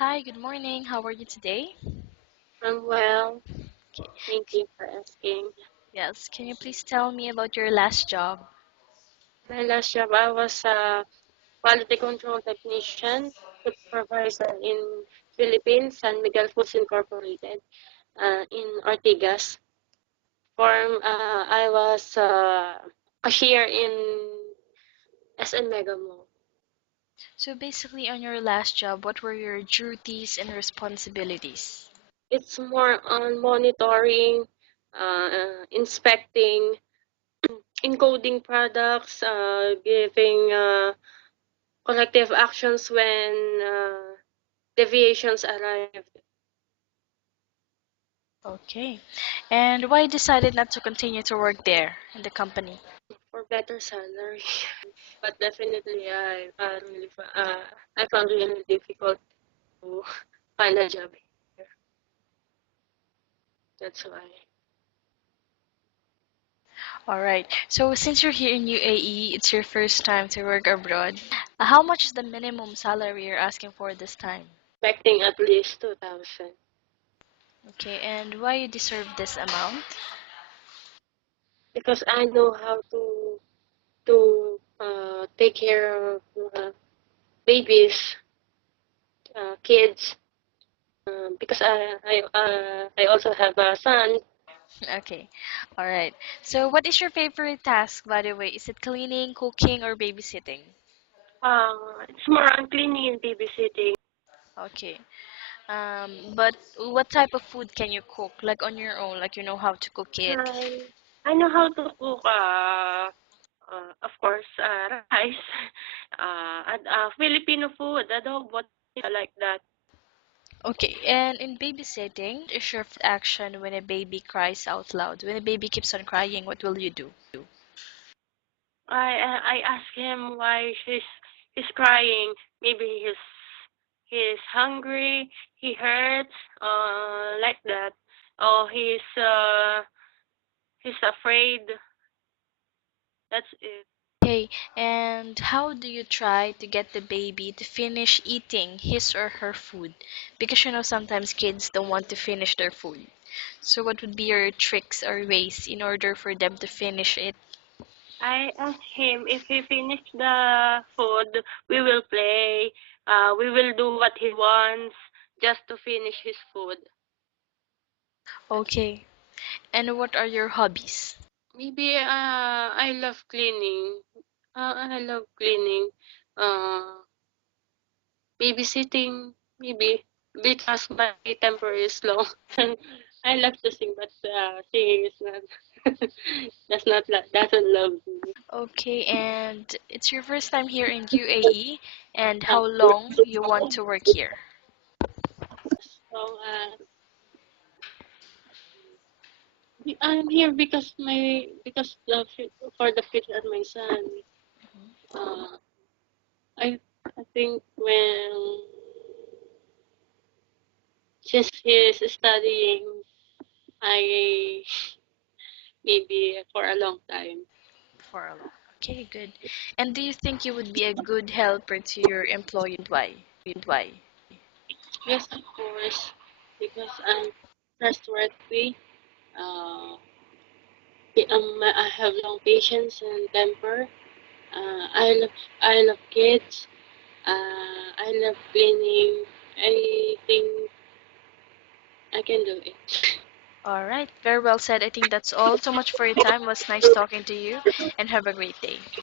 Hi, good morning. How are you today? I'm well. Okay. Thank you for asking. Yes, can you please tell me about your last job? My last job, I was a quality control technician, supervisor in Philippines, San Miguel Foods Incorporated, in Ortigas. I was cashier in SN Mega Mall. So basically, on your last job, what were your duties and responsibilities? It's more on monitoring, inspecting, encoding products, giving corrective actions when deviations arrive Okay. And why decided not to continue to work there in the company? for better salary. But definitely, I found really difficult to find a job here. That's why. All right. So since you're here in UAE, it's your first time to work abroad. How much is the minimum salary you're asking for this time? Expecting at least 2,000 Okay, and why you deserve this amount? because I know how to take care of babies, kids. Because I also have a son. Okay. All right. So what is your favorite task, by the way? Is it cleaning, cooking, or babysitting? It's more on cleaning and babysitting. Okay. But what type of food can you cook? Like on your own, like you know how to cook it. I know how to cook, of course, rice, and Filipino food, adobo, like that. Okay, and in babysitting, what is your first action when a baby cries out loud? When a baby keeps on crying, what will you do? I ask him why he's crying. Maybe he's hungry, he hurts, like that. Or he's afraid. That's it. Okay, and how do you try to get the baby to finish eating his or her food? Because you know sometimes kids don't want to finish their food. So what would be your tricks or ways in order for them to finish it? I asked him if he finished the food, we will play. We will do what he wants just to finish his food. That's it. Okay. And what are your hobbies? Maybe I love cleaning. I love cleaning. Uh, babysitting, maybe because my temper is long. And I love to sing, but singing is not. Doesn't love me. Okay, and it's your first time here in UAE, and how long you want to work here? So I'm here because for the future of my son. Uh, I think when since he's studying, I maybe for a long time. For a long. Okay, good. And do you think you would be a good helper to your employee and why? Yes, of course, because I'm trustworthy. Uh, I have long patience and temper. Uh, I love I love kids. I love cleaning. I think I can do it. All right, very well said. I think that's all. So much for your time. It was nice talking to you, and have a great day.